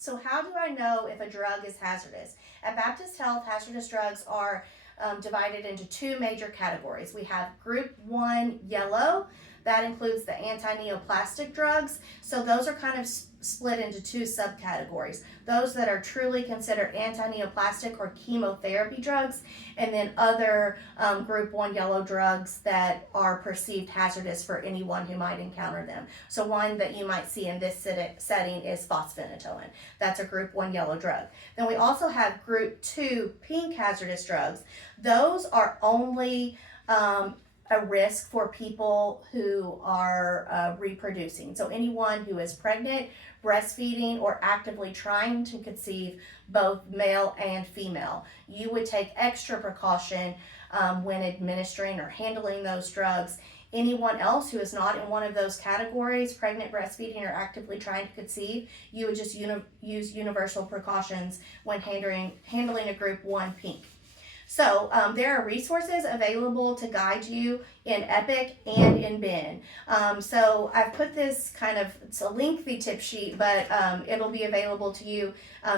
So how do I know if a drug is hazardous? At Baptist Health, hazardous drugs are divided into two major categories. We have Group 1 yellow. That includes the anti-neoplastic drugs. So those are kind of split into two subcategories. Those that are truly considered anti-neoplastic or chemotherapy drugs, and then other Group 1 yellow drugs that are perceived hazardous for anyone who might encounter them. So one that you might see in this setting is fosphenytoin. That's a Group 1 yellow drug. Then we also have Group 2 pink hazardous drugs. Those are only a risk for people who are reproducing. So anyone who is pregnant, breastfeeding, or actively trying to conceive, both male and female. You would take extra precaution when administering or handling those drugs. Anyone else who is not in one of those categories, pregnant, breastfeeding, or actively trying to conceive, you would just use universal precautions when handling a Group 1 pink. So there are resources available to guide you in EPIC and in BIN. So I've put this it's a lengthy tip sheet, but it'll be available to you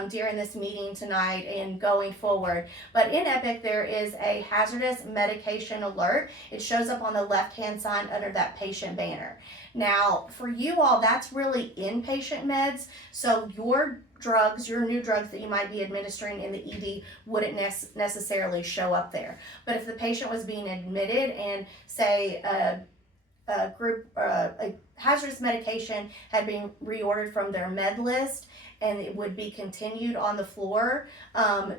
during this meeting tonight and going forward. But in EPIC, there is a hazardous medication alert. It shows up on the left-hand side under that patient banner. Now, for you all, that's really inpatient meds. So your new drugs that you might be administering in the ED wouldn't necessarily show up there. But if the patient was being admitted and say a hazardous medication had been reordered from their med list and it would be continued on the floor,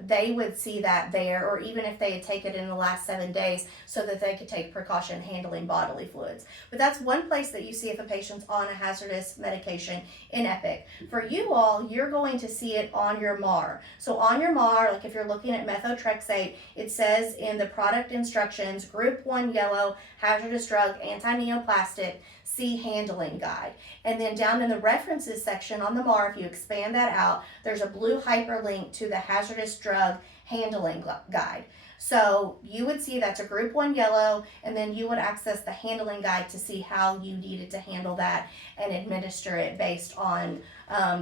they would see that there, or even if they had taken it in the last 7 days, so that they could take precaution handling bodily fluids. But that's one place that you see if a patient's on a hazardous medication in EPIC. For you all, you're going to see it on your MAR. So on your MAR, like if you're looking at methotrexate, it says in the product instructions, Group 1 yellow, hazardous drug, anti-neoplastic, see handling guide. And then down in the references section on the MAR, if you expand that out, there's a blue hyperlink to the hazardous drug handling guide. So you would see that's a Group 1 yellow, and then you would access the handling guide to see how you needed to handle that and administer it based on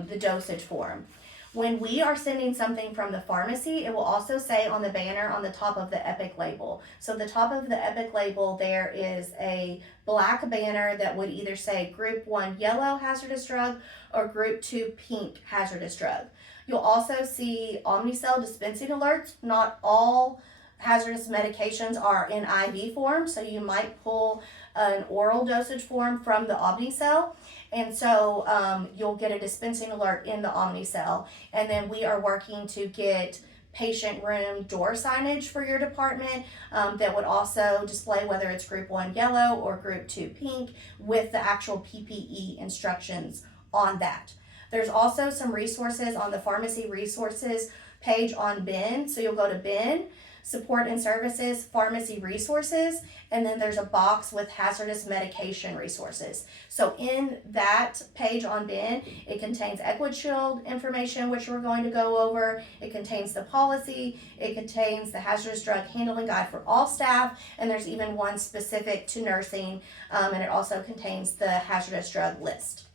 the dosage form. When we are sending something from the pharmacy, it will also say on the banner on the top of the EPIC label. So the top of the EPIC label, there is a black banner that would either say Group 1 yellow hazardous drug or Group 2 pink hazardous drug. You'll also see Omnicell dispensing alerts. Not all hazardous medications are in IV form, so you might pull an oral dosage form from the Omnicell, and so you'll get a dispensing alert in the Omnicell. And then we are working to get patient room door signage for your department that would also display whether it's Group 1 yellow or Group 2 pink with the actual PPE instructions on that. There's also some resources on the pharmacy resources page on BIN, so you'll go to BIN, Support and Services, Pharmacy Resources, and then there's a box with hazardous medication resources. So in that page on BIN, it contains EquiShield information, which we're going to go over. It contains the policy. It contains the hazardous drug handling guide for all staff, and there's even one specific to nursing, and it also contains the hazardous drug list.